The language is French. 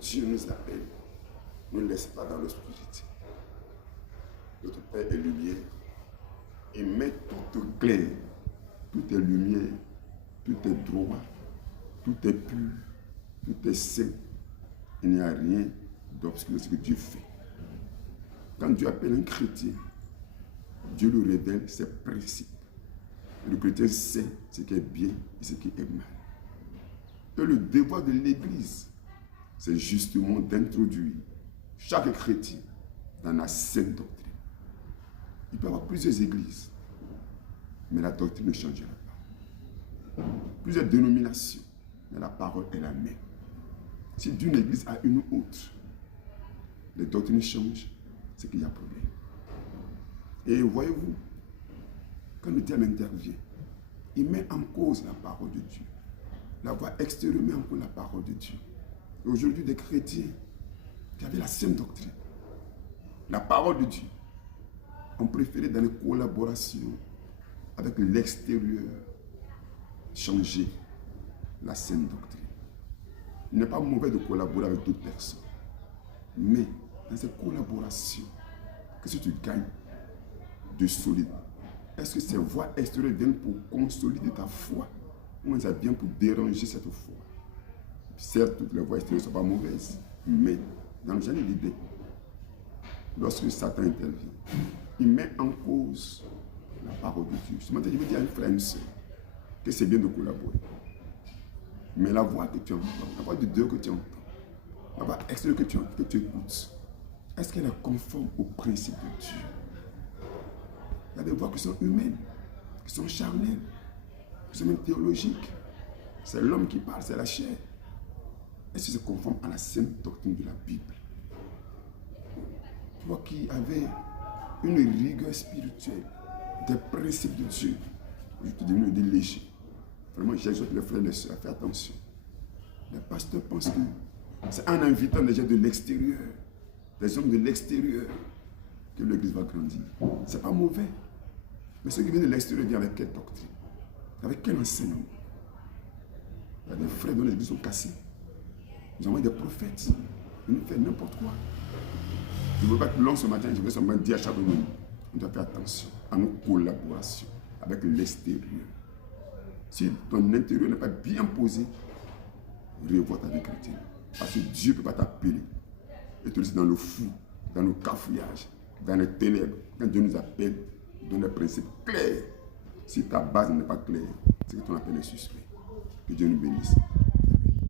Dieu nous appelle, ne laisse pas dans l'obscurité. Notre Père est lumière. Il met tout clair, tout est lumière, tout est droit, tout est pur, tout est saint. Il n'y a rien d'obscur dans ce que Dieu fait. Quand Dieu appelle un chrétien, Dieu lui révèle ses principes. Et le chrétien sait ce qui est bien et ce qui est mal. Et le devoir de l'Église, c'est justement d'introduire chaque chrétien dans la sainte doctrine. Il peut y avoir plusieurs églises, mais la doctrine ne changera pas. Plusieurs dénominations, mais la parole est la même. Si d'une église à une autre, les doctrines changent, c'est qu'il y a problème. Et voyez-vous, quand le diable intervient, il met en cause la parole de Dieu. La voie extérieure met en cause la parole de Dieu. Et aujourd'hui, des chrétiens qui avaient la sainte doctrine, la parole de Dieu, ont préféré dans les collaborations avec l'extérieur changer la sainte doctrine. Il n'est pas mauvais de collaborer avec d'autres personnes. Mais dans cette collaboration, qu'est-ce que tu gagnes de solide? Est-ce que ces voies extérieures viennent pour consolider ta foi ou ça vient pour déranger cette foi? Certes, toutes les voies extérieures ne sont pas mauvaises, mais dans le genre de l'idée, lorsque Satan intervient, il met en cause la parole de Dieu. Je veux dire à une frère et une soeur que c'est bien de collaborer. Mais la voix que tu entends, la voix de Dieu que tu entends, la voix extérieure que tu écoutes, est-ce qu'elle est conforme aux principes de Dieu? Il y a des voix qui sont humaines, qui sont charnelles, qui sont même théologiques. C'est l'homme qui parle, c'est la chair. Est-ce que c'est conforme à la sainte doctrine de la Bible? Toi qui avais une rigueur spirituelle, des principes de Dieu, je te dis de léger. Vraiment, j'exhorte les frères et les sœurs à faire attention. Les pasteurs pensent que c'est en invitant les gens de l'extérieur, des hommes de l'extérieur, que l'église va grandir. Ce n'est pas mauvais. Mais ceux qui viennent de l'extérieur viennent avec quelle doctrine? Avec quel enseignement? Il y a des frères dont les églises sont cassées. Ils envoient des prophètes. Ils nous font n'importe quoi. Je ne veux pas que l'homme ce matin, je vais seulement dire à chaque moment, on doit faire attention à nos collaborations avec l'extérieur. Si ton intérieur n'est pas bien posé, revois ta vie chrétienne. Parce que Dieu ne peut pas t'appeler et te laisser dans le fou, dans le cafouillage, dans les ténèbres. Quand Dieu nous appelle, il donne des principes clairs. Si ta base n'est pas claire, c'est que ton appel est suspect. Que Dieu nous bénisse.